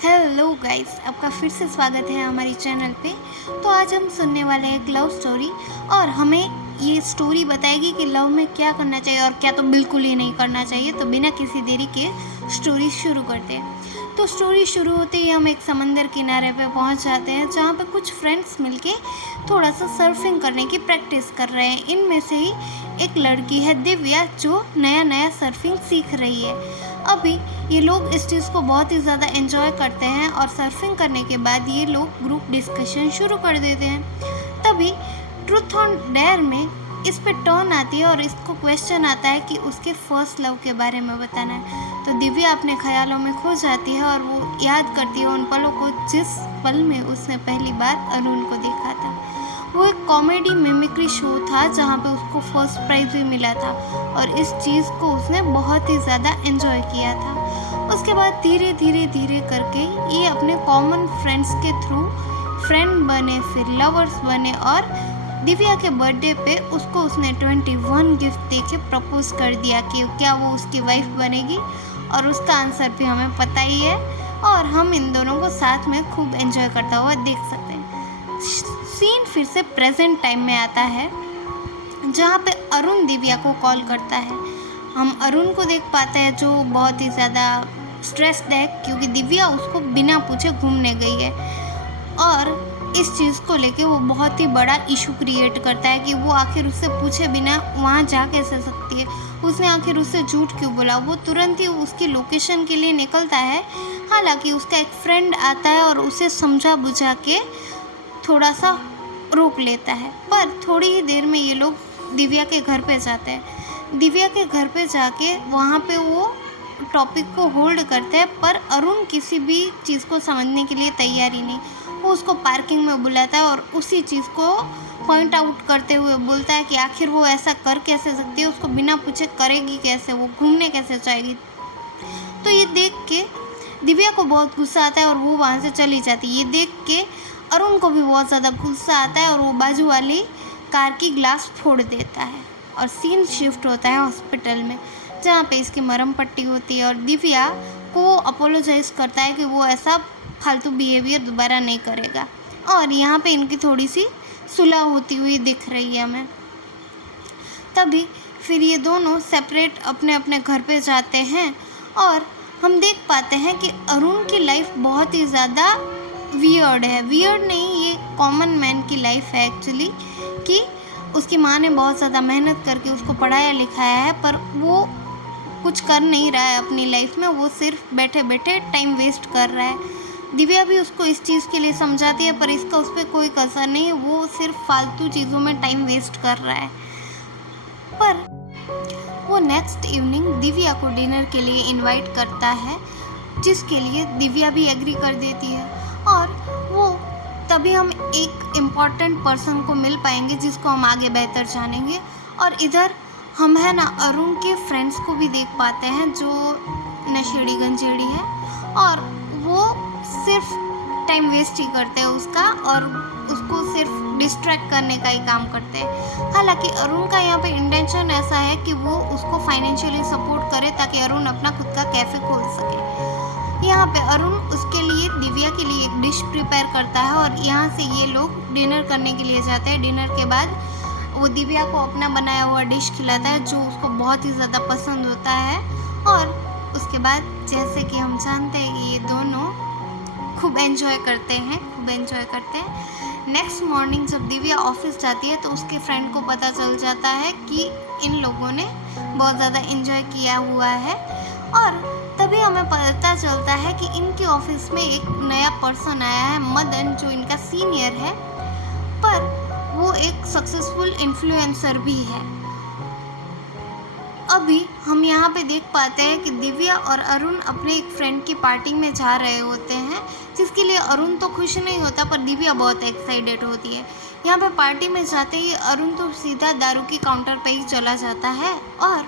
Hello guys, आपका फिर से स्वागत है हमारी चैनल पे। तो आज हम सुनने वाले हैं एक लव स्टोरी और हमें ये स्टोरी बताएगी कि लव में क्या करना चाहिए और क्या तो बिल्कुल ही नहीं करना चाहिए। तो बिना किसी देरी के स्टोरी शुरू करते हैं। तो स्टोरी शुरू होते ही हम एक समंदर किनारे पे पहुंच जाते हैं जहाँ पे कुछ फ्रेंड्स मिलके थोड़ा सा सर्फिंग करने की प्रैक्टिस कर रहे हैं। इनमें से ही एक लड़की है दिव्या जो नया नया सर्फिंग सीख रही है। अभी ये लोग इस चीज़ को बहुत ही ज़्यादा एंजॉय करते हैं और सर्फिंग करने के बाद ये लोग ग्रुप डिस्कशन शुरू कर देते हैं। तभी ट्रूथ और डेयर में इस पे टर्न आती है और इसको क्वेश्चन आता है कि उसके फर्स्ट लव के बारे में बताना है। तो दिव्या अपने ख्यालों में खो जाती है और वो याद करती है उन पलों को जिस पल में उसने पहली बार अरुण को देखा था। वो एक कॉमेडी मिमिक्री शो था जहाँ पे उसको फर्स्ट प्राइज़ भी मिला था और इस चीज़ को उसने बहुत ही ज़्यादा एंजॉय किया था। उसके बाद धीरे धीरे करके ये अपने कॉमन फ्रेंड्स के थ्रू फ्रेंड बने, फिर लवर्स बने और दिव्या के बर्थडे पे उसको उसने 21 गिफ्ट दे के प्रपोज कर दिया कि क्या वो उसकी वाइफ बनेगी। और उसका आंसर भी हमें पता ही है और हम इन दोनों को साथ में खूब एंजॉय करता हुआ देख सकते हैं। सीन फिर से प्रेजेंट टाइम में आता है जहाँ पे अरुण दिव्या को कॉल करता है। हम अरुण को देख पाते हैं जो बहुत ही ज़्यादा स्ट्रेस्ड है क्योंकि दिव्या उसको बिना पूछे घूमने गई है और इस चीज़ को लेके वो बहुत ही बड़ा इशू क्रिएट करता है कि वो आखिर उससे पूछे बिना वहाँ जा कैसे सकती है, उसने आखिर उससे झूठ क्यों बोला। वो तुरंत ही उसकी लोकेशन के लिए निकलता है। हालांकि उसका एक फ्रेंड आता है और उसे समझा बुझा के थोड़ा सा रोक लेता है, पर थोड़ी ही देर में ये लोग दिव्या के घर पे जाते हैं। दिव्या के घर पे जाके वहाँ पे वो टॉपिक को होल्ड करते हैं, पर अरुण किसी भी चीज़ को समझने के लिए तैयार ही नहीं। वो उसको पार्किंग में बुलाता है और उसी चीज़ को पॉइंट आउट करते हुए बोलता है कि आखिर वो ऐसा कर कैसे सकती है, उसको बिना पूछे करेगी कैसे, वो घूमने कैसे जाएगी। तो ये देख के दिव्या को बहुत गुस्सा आता है और वो वहाँ से चली जाती है। ये देख के अरुण को भी बहुत ज़्यादा गुस्सा आता है और वो बाजू वाली कार की ग्लास फोड़ देता है और सीन शिफ्ट होता है हॉस्पिटल में जहाँ पे इसकी मरहम पट्टी होती है और दिव्या को अपोलोजाइज़ करता है कि वो ऐसा फालतू बिहेवियर दोबारा नहीं करेगा और यहाँ पे इनकी थोड़ी सी सुलह होती हुई दिख रही है हमें। तभी फिर ये दोनों सेपरेट अपने अपने घर पे जाते हैं और हम देख पाते हैं कि अरुण की लाइफ बहुत ही ज़्यादा वियर्ड है। वियर्ड नहीं, ये कॉमन मैन की लाइफ है एक्चुअली, कि उसकी माँ ने बहुत ज़्यादा मेहनत करके उसको पढ़ाया लिखाया है पर वो कुछ कर नहीं रहा है अपनी लाइफ में, वो सिर्फ बैठे बैठे टाइम वेस्ट कर रहा है। दिव्या भी उसको इस चीज़ के लिए समझाती है पर इसका उस पर कोई कसर नहीं है, वो सिर्फ फालतू चीज़ों में टाइम वेस्ट कर रहा है। पर वो नेक्स्ट इवनिंग दिव्या को डिनर के लिए इनवाइट करता है जिसके लिए दिव्या भी एग्री कर देती है और वो तभी हम एक इम्पॉर्टेंट पर्सन को मिल पाएंगे जिसको हम आगे बेहतर जानेंगे। और इधर हम है ना अरुण के फ्रेंड्स को भी देख पाते हैं जो नशेड़ी गंजेड़ी है और वो सिर्फ टाइम वेस्ट ही करते हैं उसका और उसको सिर्फ डिस्ट्रैक्ट करने का ही काम करते हैं। हालांकि अरुण का यहाँ पे इंटेंशन ऐसा है कि वो उसको फाइनेंशियली सपोर्ट करे ताकि अरुण अपना खुद का कैफ़े खोल सके। यहाँ पे अरुण उसके लिए दिव्या के लिए एक डिश प्रिपेयर करता है और यहाँ से ये लोग डिनर करने के लिए जाते हैं। डिनर के बाद वो दिव्या को अपना बनाया हुआ डिश खिलाता है जो उसको बहुत ही ज़्यादा पसंद होता है और उसके बाद जैसे कि हम जानते हैं कि ये दोनों खूब एंजॉय करते हैं। नेक्स्ट मॉर्निंग जब दिव्या ऑफिस जाती है तो उसके फ्रेंड को पता चल जाता है कि इन लोगों ने बहुत ज़्यादा एंजॉय किया हुआ है और तभी हमें पता चलता है कि इनके ऑफिस में एक नया पर्सन आया है, मदन, जो इनका सीनियर है पर वो एक सक्सेसफुल इन्फ्लुएंसर भी है। अभी हम यहाँ पे देख पाते हैं कि दिव्या और अरुण अपने एक फ्रेंड की पार्टी में जा रहे होते हैं जिसके लिए अरुण तो खुश नहीं होता पर दिव्या बहुत एक्साइटेड होती है। यहाँ पे पार्टी में जाते ही अरुण तो सीधा दारू की काउंटर पे ही चला जाता है और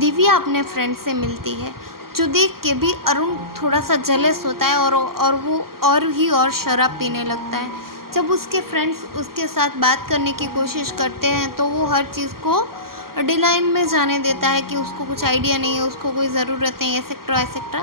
दिव्या अपने फ्रेंड से मिलती है जो देख के भी अरुण थोड़ा सा जेलस होता है और वो और शराब पीने लगता है। जब उसके फ्रेंड्स उसके साथ बात करने की कोशिश करते हैं तो वो हर चीज़ को डिलाइन में जाने देता है कि उसको कुछ आइडिया नहीं है, उसको कोई ज़रूरत नहीं, एक्सेट्रा एक्सेट्रा।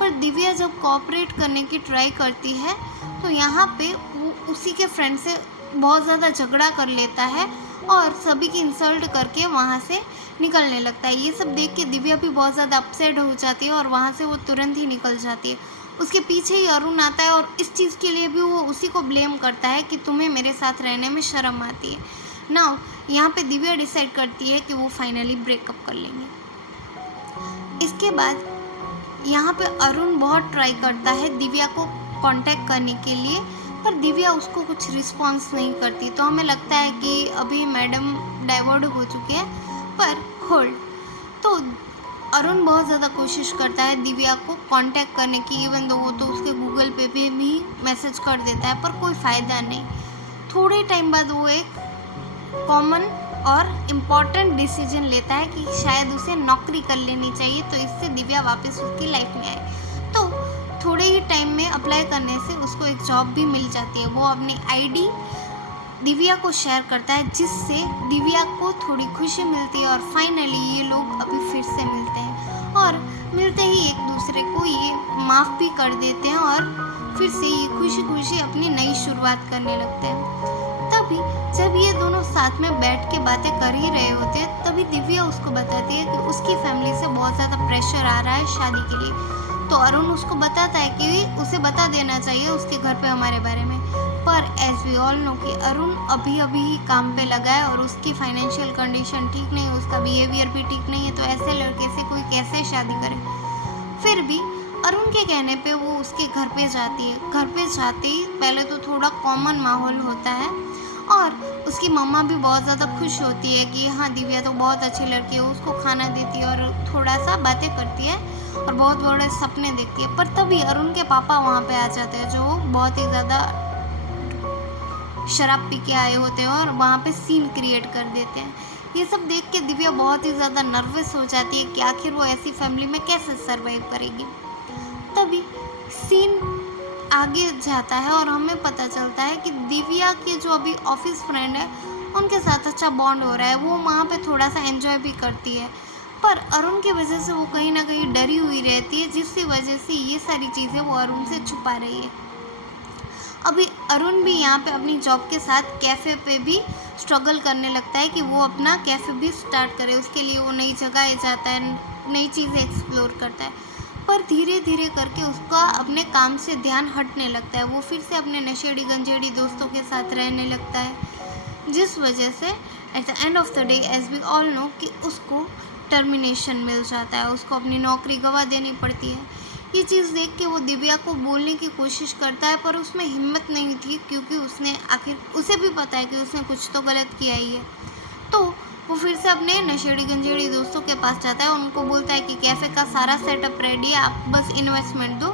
पर दिव्या जब कोऑपरेट करने की ट्राई करती है तो यहाँ पे वो उसी के फ्रेंड से बहुत ज़्यादा झगड़ा कर लेता है और सभी की इंसल्ट करके वहाँ से निकलने लगता है। ये सब देख के दिव्या भी बहुत ज़्यादा अपसेट हो जाती है और वहाँ से वो तुरंत ही निकल जाती है। उसके पीछे ही अरुण आता है और इस चीज़ के लिए भी वो उसी को ब्लेम करता है कि तुम्हें मेरे साथ रहने में शर्म आती है। नाउ यहाँ पे दिव्या डिसाइड करती है कि वो फाइनली ब्रेकअप कर लेंगे। इसके बाद यहाँ पे अरुण बहुत ट्राई करता है दिव्या को कांटेक्ट करने के लिए, पर दिव्या उसको कुछ रिस्पॉन्स नहीं करती। तो हमें लगता है कि अभी मैडम डाइवर्ट हो चुके हैं, पर होल्ड। तो अरुण बहुत ज़्यादा कोशिश करता है दिव्या को कांटेक्ट करने की, इवन दो वो तो उसके गूगल पे भी मैसेज कर देता है, पर कोई फ़ायदा नहीं। थोड़े टाइम बाद वो एक कॉमन और इम्पॉर्टेंट डिसीजन लेता है कि शायद उसे नौकरी कर लेनी चाहिए, तो इससे दिव्या वापस उसकी लाइफ में आए। तो थोड़े ही टाइम में अप्लाई करने से उसको एक जॉब भी मिल जाती है। वो अपनी आईडी दिव्या को शेयर करता है, जिससे दिव्या को थोड़ी खुशी मिलती है और फाइनली ये लोग अभी फिर से मिलते हैं और मिलते ही एक दूसरे को ये माफ़ भी कर देते हैं और फिर से ये खुशी खुशी अपनी नई शुरुआत करने लगते हैं। तभी जब ये दोनों साथ में बैठ के बातें कर ही रहे होते हैं, तभी दिव्या उसको बताती है कि उसकी फैमिली से बहुत ज़्यादा प्रेशर आ रहा है शादी के लिए। तो अरुण उसको बताता है कि उसे बता देना चाहिए उसके घर पे हमारे बारे में, पर एज वी ऑल नो कि अरुण अभी अभी ही काम पे लगा है और उसकी फाइनेंशियल कंडीशन ठीक नहीं है, उसका बिहेवियर भी ठीक नहीं है, तो ऐसे लड़के से कोई कैसे शादी करे। फिर भी अरुण के कहने पे वो उसके घर पे जाती है। घर पे जाते ही पहले तो थोड़ा कॉमन माहौल होता है और उसकी मम्मा भी बहुत ज़्यादा खुश होती है कि हाँ दिव्या तो बहुत अच्छी लड़की है, उसको खाना देती है और थोड़ा सा बातें करती है और बहुत बड़े सपने देखती है। पर तभी अरुण के पापा वहाँ पे आ जाते हैं, जो बहुत ही ज़्यादा शराब पी के आए होते हैं और वहाँ पे सीन क्रिएट कर देते हैं। ये सब देख के दिव्या बहुत ही ज़्यादा नर्वस हो जाती है कि आखिर वो ऐसी फैमिली में कैसे सर्वाइव करेगी। तभी सीन आगे जाता है और हमें पता चलता है कि दिव्या के जो अभी ऑफिस फ्रेंड है उनके साथ अच्छा बॉन्ड हो रहा है, वो वहाँ पे थोड़ा सा एंजॉय भी करती है, पर अरुण की वजह से वो कहीं ना कहीं डरी हुई रहती है, जिसकी वजह से ये सारी चीज़ें वो अरुण से छुपा रही है। अभी अरुण भी यहाँ पे अपनी जॉब के साथ कैफ़े पे भी स्ट्रगल करने लगता है कि वो अपना कैफ़े भी स्टार्ट करे। उसके लिए वो नई जगह जाता है, नई चीज़ें एक्सप्लोर करता है, पर धीरे धीरे करके उसका अपने काम से ध्यान हटने लगता है। वो फिर से अपने नशेड़ी गंजेड़ी दोस्तों के साथ रहने लगता है, जिस वजह से at the end of the day as we all know कि उसको टर्मिनेशन मिल जाता है, उसको अपनी नौकरी गंवा देनी पड़ती है। ये चीज़ देख के वो दिव्या को बोलने की कोशिश करता है, पर उसमें हिम्मत नहीं थी, क्योंकि उसने आखिर उसे भी पता है कि उसने कुछ तो गलत किया ही है। तो वो फिर से अपने नशेड़ी गंजेड़ी दोस्तों के पास जाता है, उनको बोलता है कि कैफ़े का सारा सेटअप रेडी है, आप बस इन्वेस्टमेंट दो।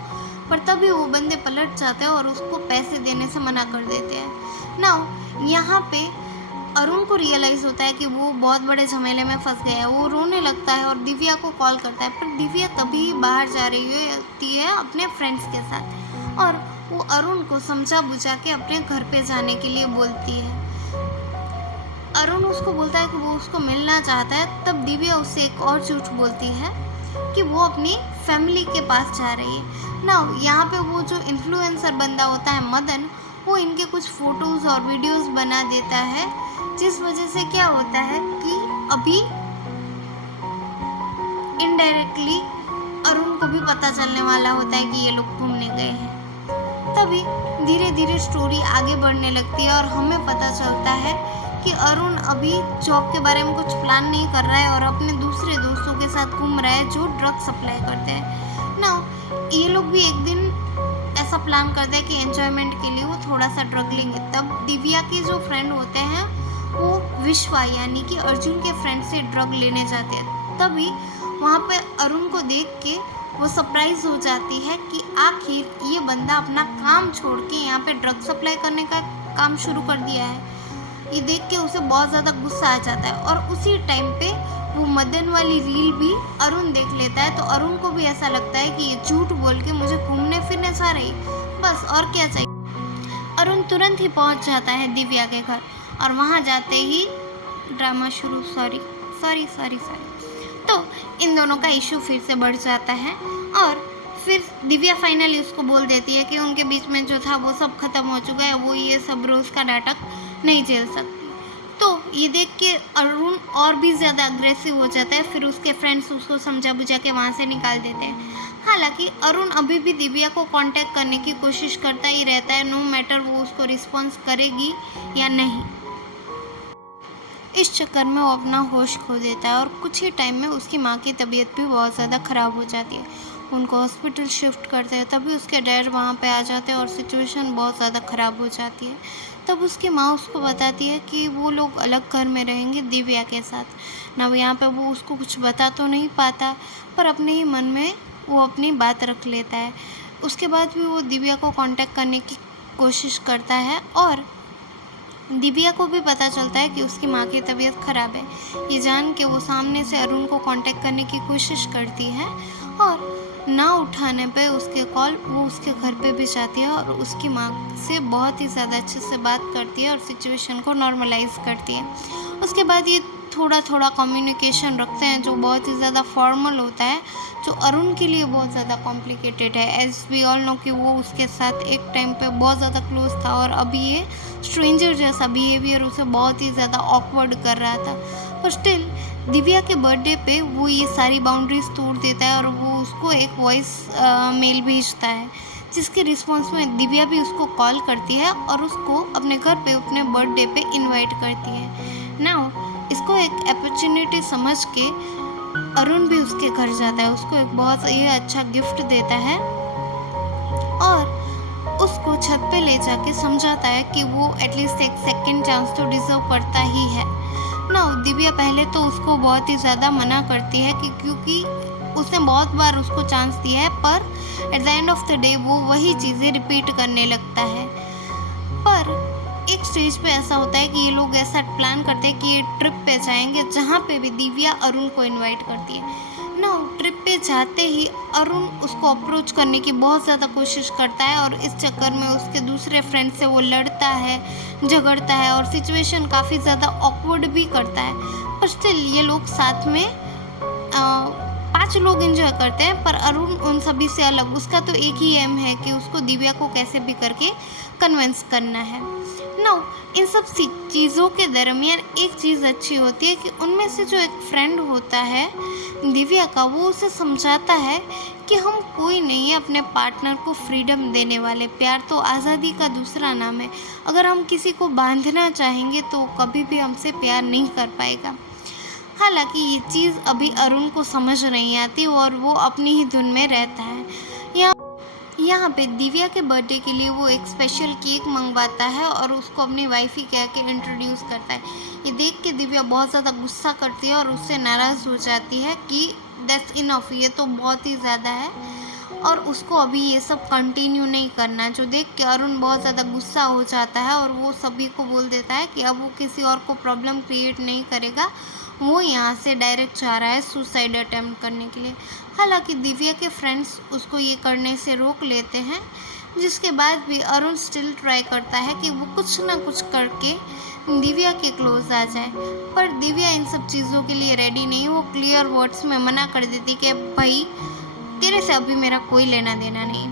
पर तभी वो बंदे पलट जाते हैं और उसको पैसे देने से मना कर देते हैं। नाउ यहाँ पे अरुण को रियलाइज़ होता है कि वो बहुत बड़े झमेले में फंस गया है। वो रोने लगता है और दिव्या को कॉल करता है, पर दिव्या तभी बाहर जा रही होती है अपने फ्रेंड्स के साथ और वो अरुण को समझा बुझा के अपने घर पे जाने के लिए बोलती है। अरुण उसको बोलता है कि वो उसको मिलना चाहता है, तब दिव्या उससे एक और झूठ बोलती है कि वो अपनी फैमिली के पास जा रही है। नाउ यहाँ पे वो जो इन्फ्लुएंसर बंदा होता है मदन, वो इनके कुछ फ़ोटोज़ और वीडियोज़ बना देता है, जिस वजह से क्या होता है कि अभी इनडायरेक्टली अरुण को भी पता चलने वाला होता है कि ये लोग घूमने गए हैं। तभी धीरे धीरे स्टोरी आगे बढ़ने लगती है और हमें पता चलता है कि अरुण अभी जॉब के बारे में कुछ प्लान नहीं कर रहा है और अपने दूसरे दोस्तों के साथ घूम रहा है जो ड्रग सप्लाई करते हैं। ना ये लोग भी एक दिन ऐसा प्लान करते हैं कि एंजॉयमेंट के लिए वो थोड़ा सा ड्रग लेंगे। तब दिव्या के जो फ्रेंड होते हैं वो विश्वा यानी कि अर्जुन के फ्रेंड से ड्रग लेने जाते हैं। तभी वहाँ पे अरुण को देख के वो सरप्राइज़ हो जाती है कि आखिर ये बंदा अपना काम छोड़ के यहाँ पे ड्रग सप्लाई करने का काम शुरू कर दिया है। ये देख के उसे बहुत ज़्यादा गुस्सा आ जाता है और उसी टाइम पे वो मदन वाली रील भी अरुण देख लेता है। तो अरुण को भी ऐसा लगता है कि ये झूठ बोल के मुझे घूमने फिरने जा रही, बस और क्या चाहिए। अरुण तुरंत ही पहुंच जाता है दिव्या के घर और वहां जाते ही ड्रामा शुरू सॉरी तो इन दोनों का इशू फिर से बढ़ जाता है और फिर दिव्या फाइनली उसको बोल देती है कि उनके बीच में जो था वो सब खत्म हो चुका है, वो ये सब रोज़ का नाटक नहीं झेल सकती। तो ये देख के अरुण और भी ज़्यादा अग्रेसिव हो जाता है। फिर उसके फ्रेंड्स उसको समझा बुझा के वहाँ से निकाल देते हैं। हालांकि अरुण अभी भी दिव्या को कांटेक्ट करने की कोशिश करता ही रहता है, नो मैटर वो उसको रिस्पॉन्स करेगी या नहीं। इस चक्कर में वो अपना होश खो देता है और कुछ ही टाइम में उसकी माँ की तबीयत भी बहुत ज़्यादा ख़राब हो जाती है। उनको हॉस्पिटल शिफ्ट करते हैं, तभी उसके डैड वहाँ पे आ जाते हैं और सिचुएशन बहुत ज़्यादा ख़राब हो जाती है। तब उसकी माँ उसको बताती है कि वो लोग अलग घर में रहेंगे दिव्या के साथ। ना यहाँ पे वो उसको कुछ बता तो नहीं पाता, पर अपने ही मन में वो अपनी बात रख लेता है। उसके बाद भी वो दिव्या को कांटेक्ट करने की कोशिश करता है और दिव्या को भी पता चलता है कि उसकी माँ की तबीयत ख़राब है। ये जान के वो सामने से अरुण को कांटेक्ट करने की कोशिश करती है और ना उठाने पे उसके कॉल वो उसके घर पे भी जाती है और उसकी माँ से बहुत ही ज़्यादा अच्छे से बात करती है और सिचुएशन को नॉर्मलाइज करती है। उसके बाद ये थोड़ा थोड़ा कम्युनिकेशन रखते हैं जो बहुत ही ज़्यादा फॉर्मल होता है, जो अरुण के लिए बहुत ज़्यादा कॉम्प्लिकेटेड है। एज वी ऑल नो कि वो उसके साथ एक टाइम पे बहुत ज़्यादा क्लोज था और अभी ये स्ट्रेंजर जैसा बिहेवियर उसे बहुत ही ज़्यादा ऑकवर्ड कर रहा था। पर स्टिल दिव्या के बर्थडे पे वो ये सारी बाउंड्रीज तोड़ देता है और वो उसको एक वॉइस मेल भेजता है, जिसके रिस्पॉन्स में दिव्या भी उसको कॉल करती है और उसको अपने घर पे अपने बर्थडे पे इनवाइट करती है। नाउ इसको एक अपॉर्चुनिटी समझ के अरुण भी उसके घर जाता है, उसको एक बहुत ही अच्छा गिफ्ट देता है और उसको छत पे ले जाके समझाता है कि वो एटलीस्ट एक सेकंड चांस तो डिजर्व करता ही है। ना दिव्या पहले तो उसको बहुत ही ज़्यादा मना करती है कि क्योंकि उसने बहुत बार उसको चांस दिया है, पर eight the end of the day वो वही चीज़ें रिपीट करने लगता है। पर एक स्टेज पे ऐसा होता है कि ये लोग ऐसा प्लान करते हैं कि ये ट्रिप पे जाएंगे जहाँ पे भी दिव्या अरुण को इनवाइट करती है। ना ट्रिप पे जाते ही अरुण उसको अप्रोच करने की बहुत ज़्यादा कोशिश करता है और इस चक्कर में उसके दूसरे फ्रेंड से वो लड़ता है, झगड़ता है और सिचुएशन काफ़ी ज़्यादा ऑकवर्ड भी करता है। पर स्टिल ये लोग साथ में 5 लोग एंजॉय करते हैं, पर अरुण उन सभी से अलग। उसका तो एक ही एम है कि उसको दिव्या को कैसे भी करके कन्विंस करना है। नाउ इन सब चीज़ों के दरमियान एक चीज़ अच्छी होती है कि उनमें से जो एक फ्रेंड होता है दिव्या का, वो उसे समझाता है कि हम कोई नहीं है अपने पार्टनर को फ्रीडम देने वाले। प्यार तो आज़ादी का दूसरा नाम है। अगर हम किसी को बांधना चाहेंगे तो कभी भी हमसे प्यार नहीं कर पाएगा। हालांकि ये चीज़ अभी अरुण को समझ नहीं आती और वो अपनी ही धुन में रहता है। यहाँ पे दिव्या के बर्थडे के लिए वो एक स्पेशल केक मंगवाता है और उसको अपनी वाइफ ही कह के इंट्रोड्यूस करता है। ये देख के दिव्या बहुत ज़्यादा गुस्सा करती है और उससे नाराज़ हो जाती है कि दैट्स इनफ, ये तो बहुत ही ज़्यादा है और उसको अभी ये सब कंटिन्यू नहीं करना। जो देख के अरुण बहुत ज़्यादा गुस्सा हो जाता है और वो सभी को बोल देता है कि अब वो किसी और को प्रॉब्लम क्रिएट नहीं करेगा, वो यहाँ से डायरेक्ट जा रहा है सुसाइड अटेम्प्ट करने के लिए। हालांकि दिव्या के फ्रेंड्स उसको ये करने से रोक लेते हैं, जिसके बाद भी अरुण स्टिल ट्राई करता है कि वो कुछ ना कुछ करके दिव्या के क्लोज आ जाए। पर दिव्या इन सब चीज़ों के लिए रेडी नहीं। वो क्लियर वर्ड्स में मना कर देती कि भाई तेरे से अभी मेरा कोई लेना देना नहीं।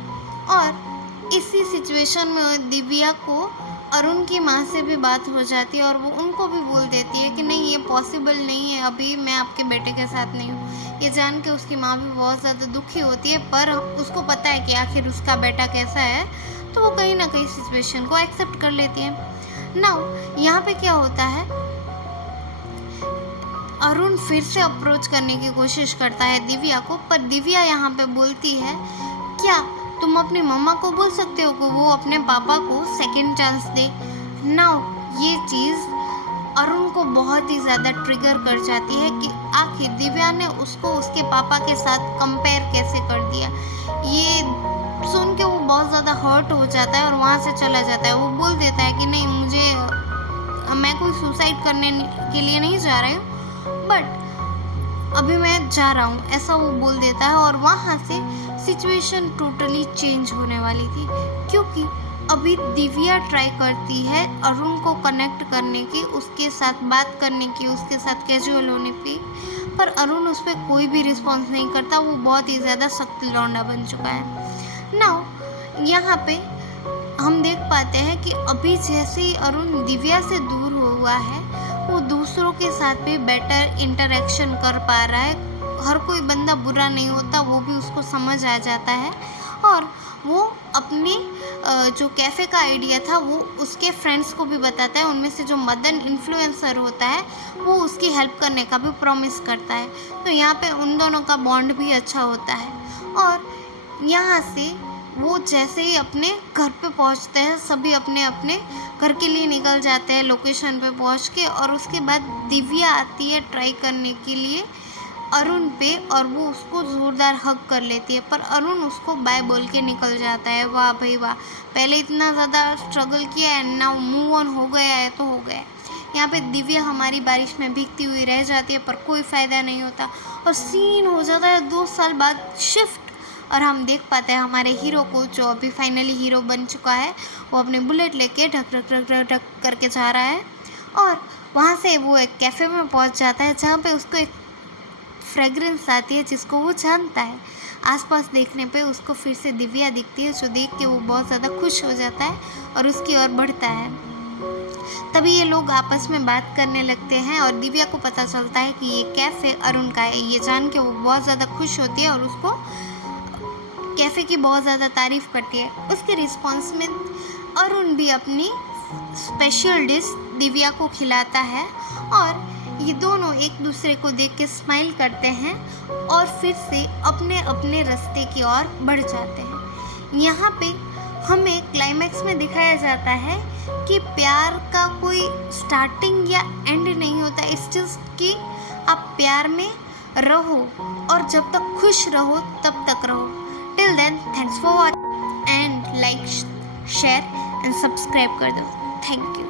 और इसी सिचुएशन में दिव्या को अरुण की माँ से भी बात हो जाती है और वो उनको भी बोल देती है कि नहीं, ये पॉसिबल नहीं है, अभी मैं आपके बेटे के साथ नहीं हूँ। ये जान के उसकी माँ भी बहुत ज़्यादा दुखी होती है, पर उसको पता है कि आखिर उसका बेटा कैसा है, तो वो कहीं ना कहीं सिचुएशन को एक्सेप्ट कर लेती है। नाउ यहाँ पे क्या होता है, अरुण फिर से अप्रोच करने की कोशिश करता है दिव्या को, पर दिव्या यहाँ पे बोलती है क्या तुम अपनी मम्मा को बोल सकते हो कि वो अपने पापा को सेकंड चांस दे। नाउ ये चीज़ अरुण को बहुत ही ज़्यादा ट्रिगर कर जाती है कि आखिर दिव्या ने उसको उसके पापा के साथ कंपेयर कैसे कर दिया। ये सुन के वो बहुत ज़्यादा हर्ट हो जाता है और वहाँ से चला जाता है। वो बोल देता है कि नहीं, मैं कोई सुसाइड करने के लिए नहीं जा रही हूँ, बट अभी मैं जा रहा हूँ, ऐसा वो बोल देता है। और वहाँ से सिचुएशन टोटली चेंज होने वाली थी, क्योंकि अभी दिव्या ट्राई करती है अरुण को कनेक्ट करने की, उसके साथ बात करने की, उसके साथ कैजुअल होने की, पर अरुण उस पर कोई भी रिस्पॉन्स नहीं करता। वो बहुत ही ज़्यादा सख्त लौंडा बन चुका है। नाउ यहाँ पे हम देख पाते हैं कि अभी जैसे ही अरुण दिव्या से दूर हुआ है, वो दूसरों के साथ भी बेटर इंटरेक्शन कर पा रहा है। हर कोई बंदा बुरा नहीं होता, वो भी उसको समझ आ जाता है। और वो अपने जो कैफ़े का आइडिया था वो उसके फ्रेंड्स को भी बताता है। उनमें से जो मदन इन्फ्लुएंसर होता है वो उसकी हेल्प करने का भी प्रॉमिस करता है। तो यहाँ पे उन दोनों का बॉन्ड भी अच्छा होता है। और यहाँ से वो जैसे ही अपने घर पे पहुँचते हैं, सभी अपने अपने घर के लिए निकल जाते हैं लोकेशन पे पहुँच के। और उसके बाद दिव्या आती है ट्राई करने के लिए अरुण पे, और वो उसको ज़ोरदार हग कर लेती है, पर अरुण उसको बाय बोल के निकल जाता है। वाह भाई वाह, पहले इतना ज़्यादा स्ट्रगल किया है, नाउ मूव ऑन हो गया है तो हो गया है। यहाँ पे दिव्या हमारी बारिश में भीगती हुई रह जाती है, पर कोई फ़ायदा नहीं होता और सीन हो जाता है 2 साल बाद शिफ्ट। और हम देख पाते हैं हमारे हीरो को, जो अभी फाइनली हीरो बन चुका है, वो अपने बुलेट लेके ढक ढक ढक ढक ढक करके जा रहा है। और वहाँ से वो एक कैफ़े में पहुँच जाता है, जहाँ पे उसको एक फ्रेगरेंस आती है जिसको वो जानता है। आसपास देखने पे उसको फिर से दिव्या दिखती है, जो देख के वो बहुत ज़्यादा खुश हो जाता है और उसकी ओर बढ़ता है। तभी ये लोग आपस में बात करने लगते हैं और दिव्या को पता चलता है कि ये कैफ़े अरुण का है। ये जान के वो बहुत ज़्यादा खुश होती है और उसको कैफ़े की बहुत ज़्यादा तारीफ़ करती है। उसके रिस्पॉन्स में अरुण भी अपनी स्पेशल डिश दिव्या को खिलाता है और ये दोनों एक दूसरे को देख के स्माइल करते हैं और फिर से अपने अपने रास्ते की ओर बढ़ जाते हैं। यहाँ पे हमें क्लाइमैक्स में दिखाया जाता है कि प्यार का कोई स्टार्टिंग या एंड नहीं होता। इट्स जस्ट कि आप प्यार में रहो और जब तक खुश रहो तब तक रहो। Till then, thanks for watching and like, share and subscribe कर दो। Thank you.